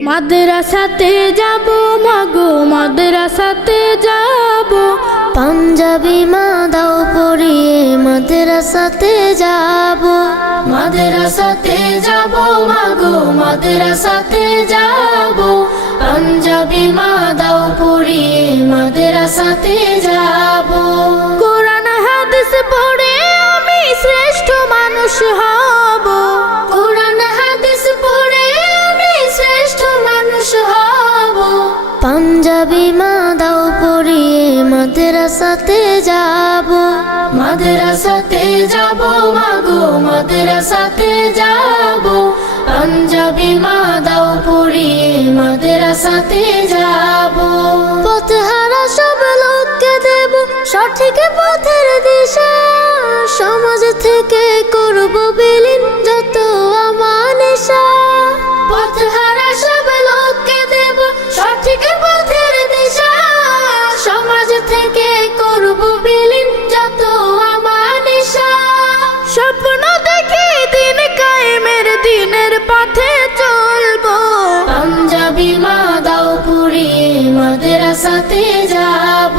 মাদ্রাসাতে যাব মাগো মাদ্রাসাতে যাব, পাঞ্জাবি মা দাও পরিয়ে মাদ্রাসাতে যাব। মাদ্রাসাতে যাব মাগো মাদ্রাসাতে যাব, পাঞ্জাবি মা দাও পরিয়ে মাদ্রাসাতে যাব। কোরআন হাদিস পড়ে আমি শ্রেষ্ঠ মানুষ হব, কোরআন হাদিস পড়ে আমি শ্রেষ্ঠ মানুষ হব। পাঞ্জাবি মা দাও পরিয়ে মাদ্রাসাতে যাব। মাদ্রাসাতে যাব মাগো মাদ্রাসাতে যাব, পাঞ্জাবি মা দাও পরিয়ে মাদ্রাসাতে যাব। পথহারা সব লোককে দেব সঠিক পথের দিশা, সমাজ থেকে করব বিলীন যত আমানিশা। পথহারা সব লোককে দেব সঠিক পথের দিশা, সমাজ থেকে করব বিলীন যত আমানিশা। স্বপ্ন দেখি দিন কায়েমের দিনের পথে চলবো, পাঞ্জাবি মা দাও পরিয়ে মাদ্রাসাতে যাব।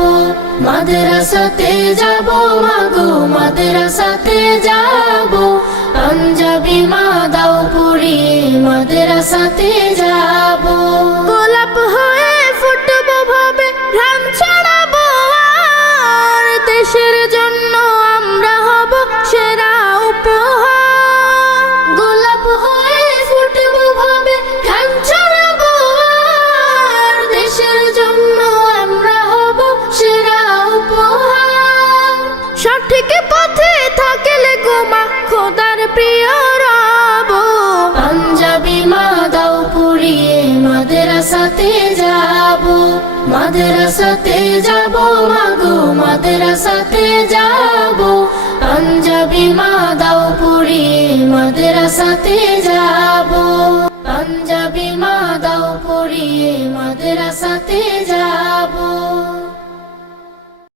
মাদ্রাসাতে যাব মাগো মাদ্রাসাতে যাব, পাঞ্জাবি মা দাও পরিয়ে মাদ্রাসাতে যাব। গোলাপ হয়ে ফুটবো ভাবে ঘ্রাণ ছড়াবো, আর দেশের জন্য আমরা হব সেরা উপহার। গোলাপ হয়ে ফুটবো ভাবে ঘ্রাণ ছড়াবো, আর দেশের জন্য আমরা হব সেরা উপহার। সঠিক পথে থাকলে গোমা খোদার প্রিয় রব, পাঞ্জাবি মা দাও পরিয়ে মাদ্রাসাতে যাব। মাদ্রাসাতে যাব মাগো মাদ্রাসাতে যাব, পাঞ্জাবি মা দাও পরিয়ে মাদ্রাসাতে যাব। পাঞ্জাবি মা দাও পরিয়ে মাদ্রাসাতে যাব।